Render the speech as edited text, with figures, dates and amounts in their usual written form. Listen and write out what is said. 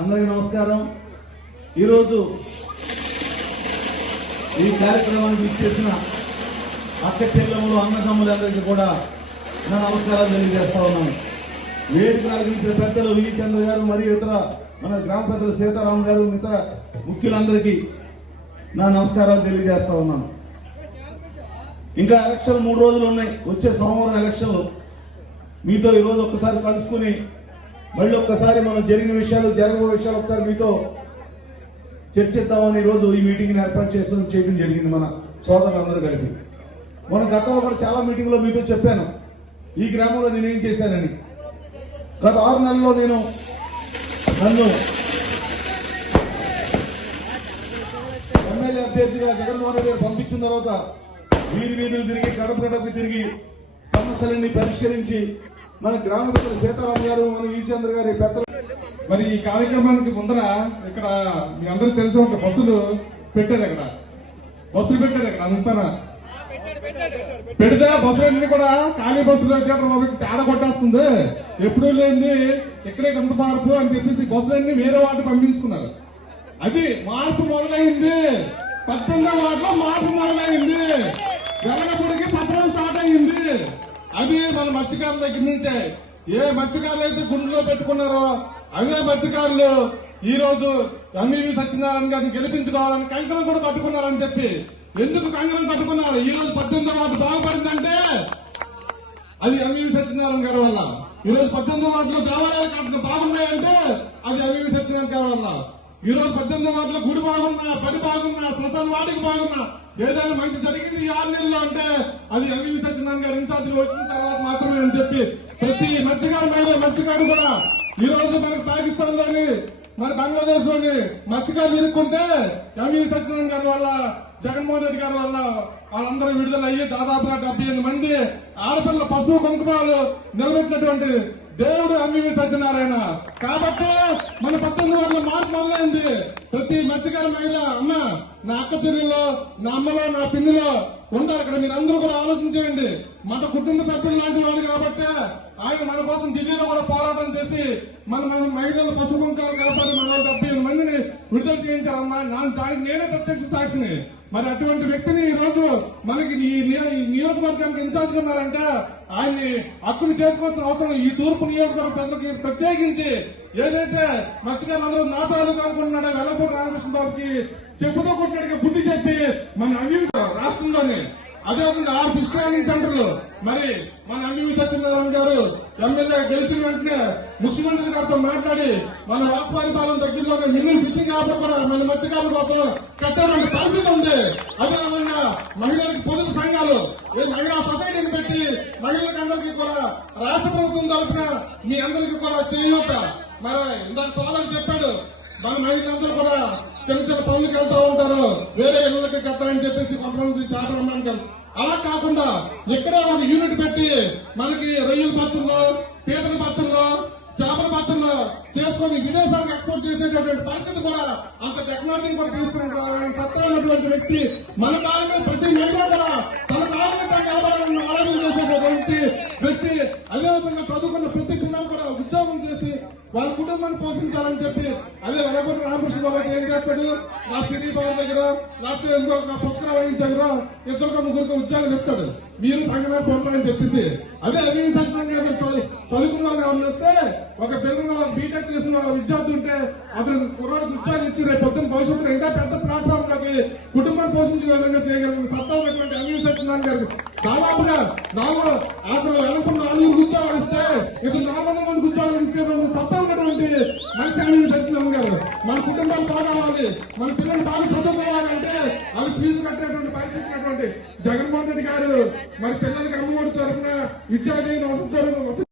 అందరికీ నమస్కారం. ఈరోజు ఈ కార్యక్రమానికి ఇచ్చేసిన అక్క చెల్లెములు అన్నదమ్ములందరికీ కూడా నా నమస్కారాలు తెలియజేస్తా ఉన్నాను. వేదిక నిర్వహించిన పెద్దలు వి చంద్ర గారు మరియు ఇతర మన గ్రామ పెద్దలు సీతారాం గారు ఇతర ముఖ్యులందరికీ నా నమస్కారాలు తెలియజేస్తా ఉన్నాను. ఇంకా ఎలక్షన్ 3 రోజులు ఉన్నాయి. వచ్చే సోమవారం ఎలక్షన్లు. మీతో ఈరోజు ఒక్కసారి కలుసుకుని మళ్ళీ ఒక్కసారి మనం జరిగిన విషయాలు జరగబో విషయాలు ఒకసారి మీతో చర్చిద్దామని ఈరోజు ఈ మీటింగ్ ఏర్పాటు చేయడం జరిగింది మన సోదరులందరూ కలిపి. మన గతంలో కూడా చాలా మీటింగ్లో మీతో చెప్పాను ఈ గ్రామంలో నేనేం చేశానని. గత 6 నెలల్లో నన్ను ఎమ్మెల్యే అభ్యర్థిగా జగన్మోహన్ రెడ్డి గారు పంపించిన తర్వాత వీధులు తిరిగి గడపకి తిరిగి సమస్యలన్నీ పరిష్కరించి మన గ్రామ పెద్దలు సీతారాం గారు మన వి చంద్ర గారి పెద్దలు మరి ఈ కార్యక్రమానికి ముందర ఇక్కడ మీ అందరూ తెలిసి ఉంటే బస్సులు పెట్టారు. బస్సులు పెట్టారు అంతా పెడితే బస్సులన్నీ కూడా ఖాళీ బస్సులు తేడా కొట్టేస్తుంది. ఎప్పుడూ లేని ఇక్కడే గంట మార్పు అని చెప్పేసి బస్సులన్నీ వేరే వాటి పంపించుకున్నారు. అది మార్పు మొదలైంది. 18వ వార్డులో మార్పు మొదలైంది. వెలగపూడికి పత్రం స్టార్ట్ అయ్యింది. అది మన మత్స్యకారుల దగ్గర నుంచే. ఏ మత్స్యకారులు అయితే గుండెలో పెట్టుకున్నారో అవే మత్స్యకారులు ఈ రోజు ఎంవీవీ సత్యనారాయణ గారిని గెలిపించుకోవాలని కంకణం కూడా కట్టుకున్నారని చెప్పి. ఎందుకు కంకణం కట్టుకున్నారు? ఈ రోజు 18వ వార్డు బాగుపడిందంటే అది ఎంవీవీ సత్యనారాయణ గారి వల్ల. ఈ రోజు 18వ వార్డులో దేవాలయాలు బాగున్నాయంటే అది ఎంవీవీ సత్యనారాయణ గారి వల్ల. ఈ రోజు 18వ వార్డులో గుడి బాగున్నా, పని బాగున్నా, శ్మశాన వాటికి బాగున్నా, ఏదైనా మంచి జరిగింది ఈ 6 నెలల్లో అంటే అది ఎంవీవీ సత్యనారాయణ గారు ఇన్ఛార్జిగా వచ్చిన తర్వాత మాత్రమే అని చెప్పి ప్రతి మత్స్యకారు కూడా ఈ రోజు మనకు పాకిస్తాన్ లోని మన బంగ్లాదేశ్ లోని మత్స్యకారులు ఇరుక్కుంటే ఎంవీవీ సత్యనారాయణ గారి వల్ల, జగన్మోహన్ రెడ్డి గారి వల్ల వాళ్ళందరూ విడుదల అయ్యి దాదాపుగా 78 మంది ఆడపిల్లల పశువు కుంకుమాలు నిలబెట్టినటువంటి దేవుడు ఎంవీవీ సత్యనారాయణ. కాబట్టి మన 18 వారిలో మార్పు మొదలైంది. ప్రతి మత్స్యకార మహిళ అమ్మ, నా అక్క చెల్లెల్లో, నా అమ్మలో, నా పిన్నిలో ఉంటారు. ఇక్కడ మీరు అందరూ కూడా ఆలోచించేయండి. మన కుటుంబ సభ్యులు లాంటి వాళ్ళు కాబట్టి ఆయన మన కోసం ఢిల్లీలో కూడా పోరాటం చేసి మన మహిళలు పశువు కుంకాలు కాబట్టి మన 78 మందిని విడుదల చేయించారమ్మా. దానికి నేనే ప్రత్యక్ష సాక్షిని. మరి అటువంటి వ్యక్తిని ఈ రోజు మనకి ఈ నియోజకవర్గానికి ఇన్ఛార్జ్ ఉన్నారంటే ఆయన్ని హక్కును చేసుకోవాల్సిన అవసరం ఈ తూర్పు నియోజకవర్గ ప్రజలకి ప్రత్యేకించి ఏదైతే మత్స్యకారులందరూ నా తాలూకా అనుకుంటున్నాడో వెల్లపూడి రామకృష్ణబాబుకి చెప్పుతో కొట్టినట్టుగా బుద్ధి చెప్పి మన అభివృద్ధి రాష్ట్రంలోనే అదేవిధంగా 6 ఫిష్ ట్రైనింగ్ సెంటర్లు మరి మన ఎంవీవీ సత్యనారాయణ గారు ఎమ్మెల్యే గెలిచిన వెంటనే ముఖ్యమంత్రి గారితో మాట్లాడి మన వాసుపాలెం దగ్గరలోనే మినీ ఫిషింగ్ యాప్ కూడా మన మత్స్యకారుల కోసం కట్టాలని పరిస్థితి ఉంది. అదేవిధంగా మహిళలకు పొదుపు సంఘాలు మహిళా సొసైటీని పెట్టి మహిళలకు అందరికీ కూడా రాష్ట్ర ప్రభుత్వం తరఫున మీ అందరికీ కూడా చేయూత. మరి ఇందాక సోదరు చెప్పాడు మన మహిళలందరూ కూడా చిన్న పనులకు వెళ్తా ఉంటారు, వేరే ఇళ్లకి కట్టాలని చెప్పేసి కొంతమంది చాటు రమ్మంటారు. అలా కాకుండా ఇక్కడే ఒక యూనిట్ పెట్టి మనకి రొయ్యల పచ్చల్లో, పీతల పచ్చల్లో, చేపల పచ్చల్లో చేసుకుని విదేశాలకు ఎక్స్పోర్ట్ చేసేటటువంటి పరిస్థితి కూడా అంత టెక్నాలజీని కూడా తీసుకుని సత్తా ఉన్నటువంటి వ్యక్తి మన కాలం మీద ప్రతి మహిళ కూడా తన కాలం మీద నిలబడాలని ఆలోచన చేసేటటువంటి వ్యక్తి. అదేవిధంగా చదువుకున్న ప్రతి పిల్లలు కూడా ఉద్యోగం చేసి వాళ్ళ కుటుంబాన్ని పోషించాలని చెప్పి అదే వెలగపూడి రామకృష్ణ బాబు ఏం చేస్తాడు, నా సిటీ పవర్ దగ్గర లేకపోతే ఇంకొక పుష్కర వైద్య దగ్గర 2-3 ఉద్యోగాలు ఇస్తాడు. మీరు సంఘమే పొందాలని చెప్పేసి అదే ఎంవీవీ సత్యనారాయణ చదువుకున్న వాళ్ళు ఎవరిని వస్తే ఒక పిల్లలు బీటెక్ చేసిన విద్యార్థి ఉంటే అతను కుర్రాడికి ఉద్యోగం ఇచ్చి రేపు పొద్దున భవిష్యత్తులో ఇంకా పెద్ద ప్లాట్ఫామ్ లోకి కుటుంబాన్ని పోషించే విధంగా చేయగలిగిన సత్తా ఉన్నటువంటి ఎంవీవీ సత్యనారాయణ గారికి దాదాపుగా అతను వెనకుండా 4 ఉద్యోగాలు ఇస్తే ఇతను 400 మందికి ఉద్యోగాలు ఇచ్చేటువంటి సత్తా ఉన్నటువంటి మనిషి ఎంవీవీ సత్యనారాయణ గారు. మన కుటుంబాలు బాగావాలి, మన పిల్లలు బాగా చదువుకోవాలంటే అవి ఫీజు కట్టేటువంటి పరిస్థితి ఉన్నటువంటి జగన్మోహన్ రెడ్డి గారు మరి పిల్లలకి అమ్మఒడి తరఫున ఇచ్చేది వసతి